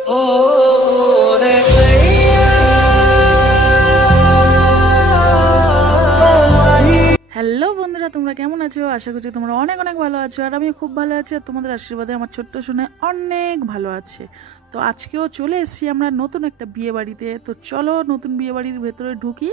Hello বন্ধুরা, তোমরা কেমন আছো? আশা করছি তোমরা অনেক অনেক ভালো আছো, আর আমি খুব ভালো আছি। আর তোমাদের আশীর্বাদে আমার ছোট্ট শুনে অনেক ভালো আছে। তো আজকেও চলে এসেছি আমরা নতুন একটা বিয়ে বাড়িতে। তো চলো নতুন বিয়ে বাড়ির ভেতরে ঢুকি,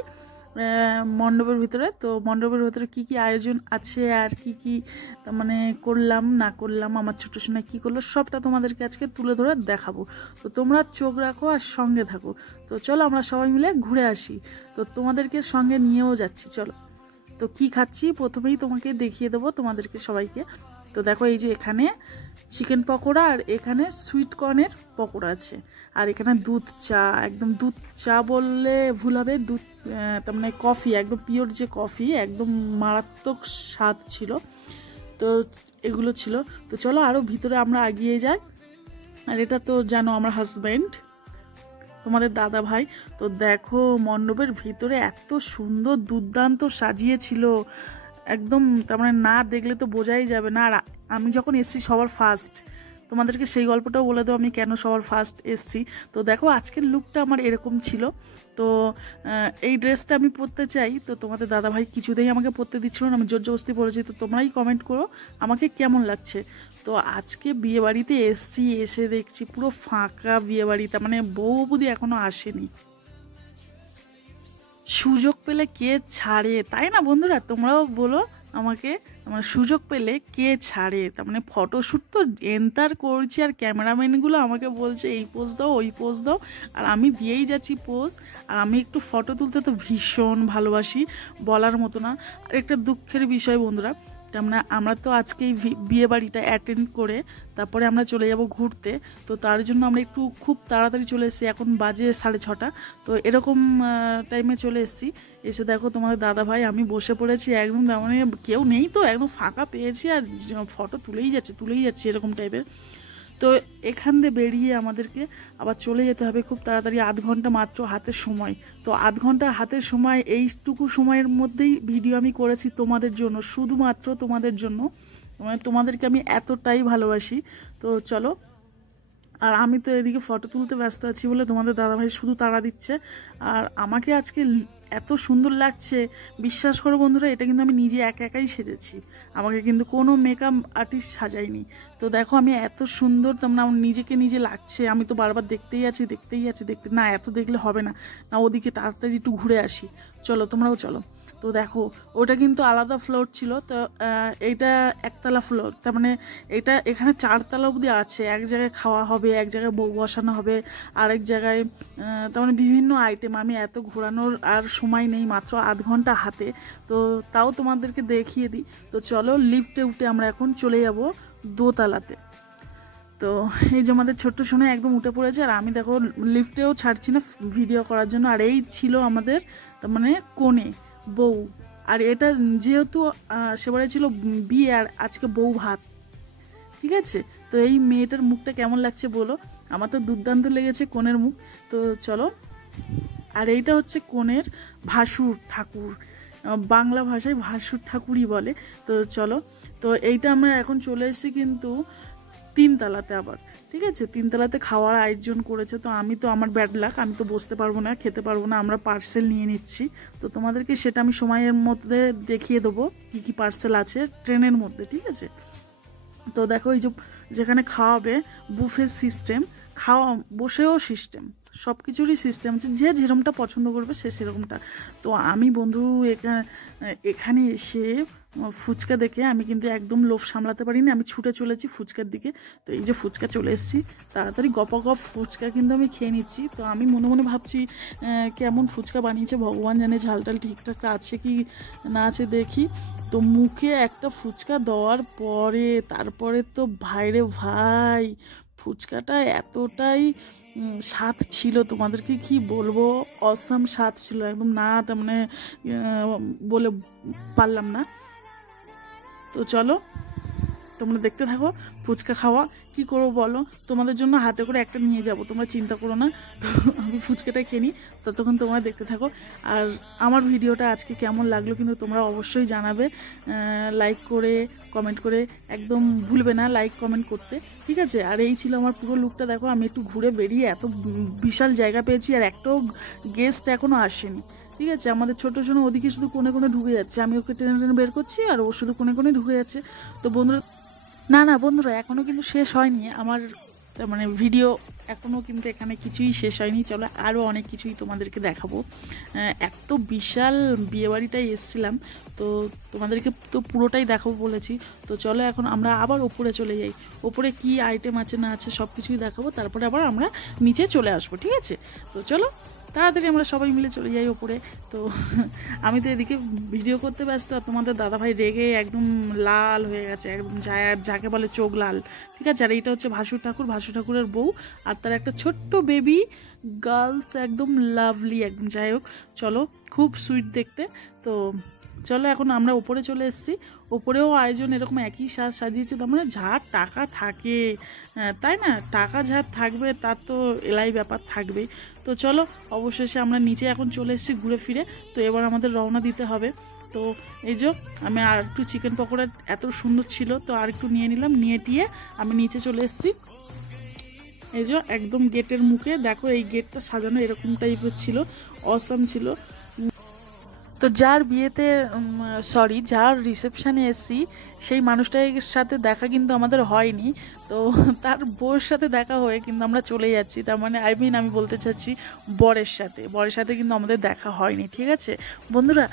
মণ্ডপের ভিতরে। তো মণ্ডপের ভেতরে কি কি আয়োজন আছে আর কি কি তার মানে করলাম না করলাম, আমার ছোট্ট সোনা কি করলো, সবটা তোমাদেরকে আজকে তুলে ধরে দেখাবো। তো তোমরা চোখ রাখো আর সঙ্গে থাকো। তো চলো আমরা সবাই মিলে ঘুরে আসি। তো তোমাদেরকে সঙ্গে নিয়েও যাচ্ছি, চলো। তো কি খাচ্ছি প্রথমেই তোমাকে দেখিয়ে দেবো তোমাদেরকে সবাইকে। তো দেখো, এই যে এখানে চিকেন পকোড়া আর এখানে সুইট কর্নের পকোড়া আছে। আর এখানে দুধ চা, একদম দুধ চা বললে ভুল হবে, দুধ তার মানে কফি, একদম পিওর যে কফি, একদম মারাত্মক স্বাদ ছিল। তো এগুলো ছিল। তো চলো আরও ভিতরে আমরা এগিয়ে যাই। আর এটা তো জানো আমার হাজব্যান্ড, তোমাদের দাদা ভাই। তো দেখো মণ্ডপের ভিতরে এত সুন্দর দুর্দান্ত সাজিয়েছিল, একদম তার মানে না দেখলে তো বোঝাই যাবে না। আর আমি যখন এসছি সবার ফার্স্ট, তোমাদেরকে সেই গল্পটাও বলে দেবো আমি কেন সবার ফার্স্ট এসছি। তো দেখো আজকের লুকটা আমার এরকম ছিল। তো এই ড্রেসটা আমি পরতে চাই, তো তোমাদের দাদাভাই কিছুতেই আমাকে পরতে দিচ্ছিল না, আমি জোর জবস্তি পরেছি। তো তোমরাই কমেন্ট করো আমাকে কেমন লাগছে। তো আজকে বিয়ে বাড়িতে এসছি, এসে দেখছি পুরো ফাঁকা বিয়ে বাড়ি, তার মানে বউ অবধি এখনো আসেনি। সুযোগ পেলে কে ছাড়ে, তাই না বন্ধুরা? তোমরাও বলো আমাকে, আমার সুযোগ পেলে কে ছাড়ে। তার মানে ফটোশ্যুট তো এন্টার করছি, আর ক্যামেরাম্যানগুলো আমাকে বলছে এই পোজ দাও ওই পোজ দাও, আর আমি দিয়েই যাচ্ছি পোজ। আর আমি একটু ফটো তুলতে তো ভীষণ ভালোবাসি, বলার মতো না। আর একটা দুঃখের বিষয় বন্ধুরা, তার মানে আমরা তো আজকে এই বিয়ে বাড়িটা অ্যাটেন্ড করে তারপরে আমরা চলে যাব ঘুরতে। তো তার জন্য আমরা একটু খুব তাড়াতাড়ি চলে এসেছি, এখন বাজে 6:30। তো এরকম টাইমে চলে এসেছি। এসে দেখো তোমাদের দাদা ভাই আমি বসে পড়েছি, একদম মানে কেউ নেই, তো একদম ফাঁকা পেয়েছি, আর ফটো তুলেই যাচ্ছে এরকম টাইপের। তো এখান দিয়ে বেরিয়ে আমাদেরকে আবার চলে যেতে হবে খুব তাড়াতাড়ি, 1/2 ঘন্টা মাত্র হাতের সময়। তো 1/2 ঘন্টা হাতের সময়, এইটুকু সময়ের মধ্যেই ভিডিও আমি করেছি তোমাদের জন্য, শুধুমাত্র তোমাদের জন্য। মানে তোমাদেরকে আমি এতটাই ভালোবাসি। তো চলো। আর আমি তো এদিকে ফটো তুলতে ব্যস্ত আছি বলে তোমাদের দাদাভাই শুধু তাড়া দিচ্ছে। আর আমাকে আজকে এত সুন্দর লাগছে, বিশ্বাস করো বন্ধুরা, এটা কিন্তু আমি নিজে একা একাই সেজেছি, আমাকে কিন্তু কোনো মেকআপ আর্টিস্ট সাজায়নি। তো দেখো আমি এত সুন্দর, তোমরা আমার নিজেকে নিজে লাগছে। আমি তো বারবার দেখতে না, এত দেখলে হবে না, না ওদিকে তাড়াতাড়ি একটু ঘুরে আসি। চলো তোমরাও চলো। তো দেখো ওটা কিন্তু আলাদা ফ্লোর ছিল, তো এইটা একতলা ফ্লোর, তার মানে এটা এখানে 4 তলা অবধি আছে। এক জায়গায় খাওয়া হবে, এক জায়গায় বউ বসানো হবে, আরেক জায়গায় তার মানে বিভিন্ন আইটেম। আমি এত ঘোরানোর আর সময় নেই, মাত্র 1/2 ঘন্টা হাতে। তো তাও তোমাদেরকে দেখিয়ে দিই। তো চলো লিফটে উঠে আমরা এখন চলে যাব দোতলাতে। তো এই যে আমাদের ছোট্ট সোনা একদম উঠে পড়েছে, আর আমি দেখো লিফটেও ছাড়ছি না ভিডিও করার জন্য। আর এই ছিল আমাদের তার মানে কোণে বউ। আর এটা যেহেতু সেবারে ছিল বিয়ে, আর আজকে বউ ভাত, ঠিক আছে? তো এই মেয়েটার মুখটা কেমন লাগছে বলো, আমার তো দুর্দান্ত লেগেছে কোণের মুখ। তো চলো। আর এইটা হচ্ছে কোণের ভাসুর ঠাকুর, বাংলা ভাষায় ভাসুর ঠাকুরই বলে। তো চলো। তো এইটা আমরা এখন চলে এসেছি কিন্তু 3 তলাতে আবার, ঠিক আছে? 3 তলাতে খাওয়ার আয়োজন করেছে। তো আমি তো আমার ব্যাড লাক, আমি তো বসতে পারবো না, খেতে পারবো না, আমরা পার্সেল নিয়ে নিচ্ছি। তো তোমাদেরকে সেটা আমি সময়ের মধ্যে দেখিয়ে দেবো কী কী পার্সেল আছে ট্রেনের মধ্যে, ঠিক আছে? তো দেখো এই যে যেখানে খাওয়াবে বুফে সিস্টেম, খাওয়া বসেও সিস্টেম, সব কিছুরই সিস্টেম আছে, যে যেরকমটা পছন্দ করবে সে সেরকমটা। তো আমি বন্ধু এখানে এসে ফুচকা দেখে আমি কিন্তু একদম লোভ সামলাতে পারিনি, আমি ছুটে চলেছি ফুচকার দিকে। তো এই যে ফুচকা চলে এসেছি, তাড়াতাড়ি গপ ফুচকা কিন্তু আমি খেয়ে নিচ্ছি। তো আমি মনে মনে ভাবছি কেমন ফুচকা বানিয়েছে ভগবান জানে, ঝালটাল ঠিকঠাক আছে কি না আছে দেখি। তো মুখে একটা ফুচকা দেওয়ার পরে তারপরে তো ভাইরে ভাই, ফুচকাটা এতটাই স্বাদ ছিল, তোমাদেরকে কি বলবো, অসাম স্বাদ ছিল একদম, না তার মানে বলে পারলাম না। তো চলো তোমরা দেখতে থাকো। ফুচকা খাওয়া কি করবো বলো, তোমাদের জন্য হাতে করে একটা নিয়ে যাব, তোমরা চিন্তা করো না। তো আমি ফুচকাটা খেয়ে নিই, ততক্ষণ তোমরা দেখতে থাকো। আর আমার ভিডিওটা আজকে কেমন লাগলো কিন্তু তোমরা অবশ্যই জানাবে, লাইক করে কমেন্ট করে, একদম ভুলবে না লাইক কমেন্ট করতে, ঠিক আছে? আর এই ছিল আমার পুরো লুকটা। দেখো আমি একটু ঘুরে বেরিয়ে এত বিশাল জায়গা পেয়েছি, আর একটাও গেস্ট এখনও আসেনি, ঠিক আছে? আমাদের ছোটো ছোটো ওদিকে শুধু কোণে কোণে ঢুকে যাচ্ছে, আমি ওকে টেনে টেনে বের করছি আর ও শুধু কোণে কোণে ঢুকে যাচ্ছে। তো বন্ধুরা, না বন্ধুরা, এখনও কিন্তু শেষ হয়নি আমার মানে ভিডিও, এখনও কিন্তু এখানে কিছুই শেষ হয়নি। চলো আরও অনেক কিছুই তোমাদেরকে দেখাবো। এত বিশাল বিয়েবাড়িটাই এসেছিলাম, তো তোমাদেরকে তো পুরোটাই দেখাবো বলেছি। তো চলো এখন আমরা আবার ওপরে চলে যাই, ওপরে কি আইটেম আছে না আছে সব কিছুই দেখাবো, তারপরে আবার আমরা নিচে চলে আসবো, ঠিক আছে? তো চলো তাড়াতাড়ি আমরা সবাই মিলে চলে যাই ওপরে। তো আমি তো এদিকে ভিডিও করতে ব্যস্ত, আর তোমাদের দাদাভাই রেগে একদম লাল হয়ে গেছে, একদম যাকে বলে চোখ লাল, ঠিক আছে? আর এইটা হচ্ছে ভাসুর ঠাকুর, ভাসুর ঠাকুরের বউ, আর তার একটা ছোট্ট বেবি গার্লস, একদম লাভলি একদম। যাই হোক, চলো, খুব সুইট দেখতে। তো চলো এখন আমরা ওপরে চলে এসেছি। ওপরেও আয়োজন এরকম একই সাজিয়েছে, তার মানে যার টাকা থাকে, তাই না? টাকা যার থাকবে তার তো এলাই ব্যাপার থাকবেই। তো চলো অবশেষে আমরা নিচে এখন চলে এসেছি ঘুরে ফিরে। তো এবার আমাদের রওনা দিতে হবে। তো এই যে আমি আর একটু চিকেন পকোড়া এত সুন্দর ছিল, তো আর একটু নিয়ে নিলাম, নিয়ে টিয়ে আমি নিচে চলে এসেছি। এই যে একদম গেটের মুখে দেখো, এই গেটটা সাজানো এরকম টাইপের ছিল, অসাম ছিল। তো যার বিয়েতে যার রিসেপশানে এসেছি সেই মানুষটার সাথে দেখা কিন্তু আমাদের হয়নি। তো তার বউয়ের সাথে দেখা হয়ে কিন্তু আমরা চলে যাচ্ছি, তার মানে আমি বলতে চাচ্ছি বরের সাথে কিন্তু আমাদের দেখা হয়নি, ঠিক আছে বন্ধুরা?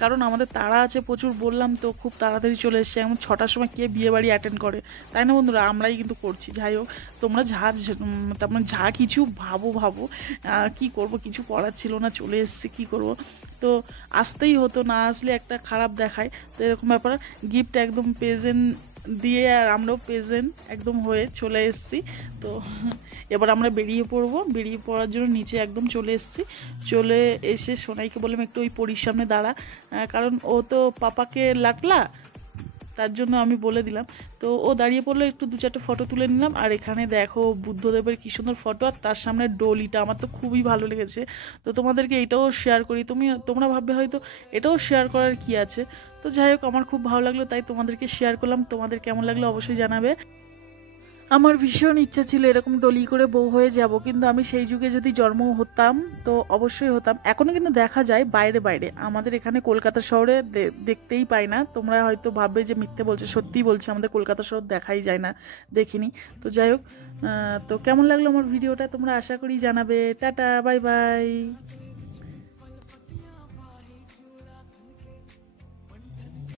কারণ আমাদের তাড়া আছে প্রচুর, বললাম তো, খুব তাড়াতাড়ি চলে এসেছি। এখন 6টার সময় কে বিয়ে বাড়ি অ্যাটেন্ড করে, তাই না বন্ধুরা? আমরাই কিন্তু করছি। যাই হোক, তোমরা তার মানে যা কিছু ভাবো, কি করব, কিছু করার ছিল না, চলে এসেছি, কি করব? তো আসতেই হতো, না আসলে একটা খারাপ দেখায়। তো এরকম ব্যাপার, গিফট একদম প্রেজেন্ট দিয়ে আর আমরাও প্রেজেন্ট একদম হয়ে চলে এসেছি। তো এবার আমরা বেরিয়ে পড়ার জন্য নিচে একদম চলে এসেছি। চলে এসে সোনাইকে বললাম একটু ওই পরীর সামনে দাঁড়া, কারণ ও তো পাপাকে লাটলা, তার জন্য আমি বলে দিলাম। তো ও দাঁড়িয়ে পড়লো, একটু 2-4টা ফটো তুলে নিলাম। আর এখানে দেখো বুদ্ধদেবের কি সুন্দর ফটো, আর তার সামনে ডলিটা আমার তো খুবই ভালো লেগেছে। তো তোমাদেরকে এটাও শেয়ার করি, তোমরা ভাববে হয়তো এটাও শেয়ার করার কি আছে। তো যাই হোক, আমার খুব ভালো লাগলো, তাই তোমাদেরকে শেয়ার করলাম। তোমাদের কেমন লাগলো অবশ্যই জানাবে। আমার ভীষণ ইচ্ছা ছিল এরকম ডলি করে বউ হয়ে যাব, কিন্তু আমি সেই যুগে যদি জন্ম হতাম তো অবশ্যই হতাম। এখনও কিন্তু দেখা যায় বাইরে, আমাদের এখানে কলকাতা শহরে দেখতেই পাই না। তোমরা হয়তো ভাববে যে মিথ্যে বলছে, সত্যিই বলছি, আমাদের কলকাতা শহর দেখাই যায় না, দেখিনি। তো যাই হোক, তো কেমন লাগলো আমার ভিডিওটা তোমরা আশা করি জানাবে। Tata, bye bye.